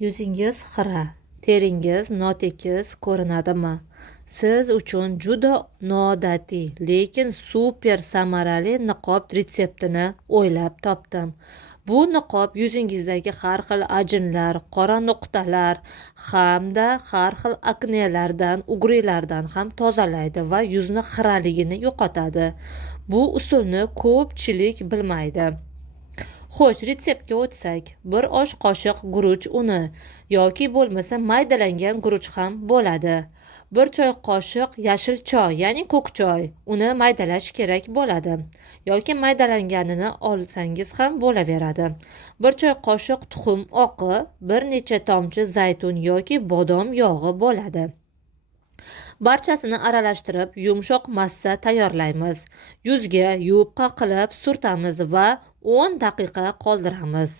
Yuzingiz xira, teringiz notekis ko'rinadimi? Siz uchun juda noodatiy, lekin super samarali niqob retseptini o'ylab topdim. Bu niqob yuzingizdagi har xil ajinlar, qora nuqtalar hamda har xil aknelardan, ugrilardan ham tozalaydi va yuzni xiraligini yo'qotadi. Bu usulni ko'pchilik bilmaydi. Xo'sh, retseptga o'tsak, bir osh qoshiq guruch uni yoki bo'lmasa maydalangan guruch ham bo'ladi. Bir choy qoshiq yashil choy, ya'ni ko'k choy, uni maydalash kerak bo'ladi. Yoki maydalanganini olsangiz ham bo'laveradi. Bir choy qoshiq tuxum oqi, bir necha tomchi zaytun yoki bodom yog'i bo'ladi. Barchasini aralashtirib, yumshoq massa tayyorlaymiz. Yuzga yubqa qilib surtamiz va 10 daqiqa qoldiramiz.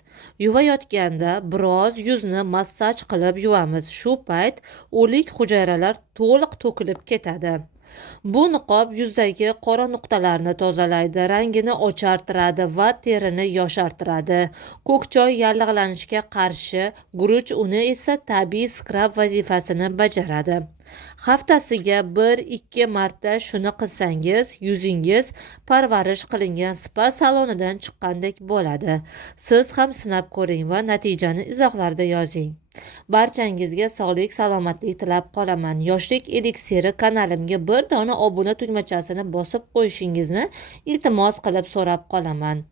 Yuvayotganda biroz yuzni massaj qilib yuvamiz. Shu payt o'lik hujayralar to'liq to'kilib ketadi. Bu niqob yuzdagi qora nuqtalarni tozalaydi, rangini ochartiradi va terini yoshartiradi. Ko'k choy yallig'lanishga qarshi, guruch uni esa tabiiy skrab vazifasini bajaradi. Haftasiga 1-2 marta shuni qilsangiz, yuzingiz parvarish qilingan spa salonidan chiqqandek bo'ladi. Siz ham sinab ko'ring va natijani izohlarda yozing. Barchangizga sog'lik, salomatlik tilab qolaman. Yoshlik eliksiri kanalimga bir dona obuna tugmachasini bosib qo'yishingizni iltimos qilib so'rab qolaman.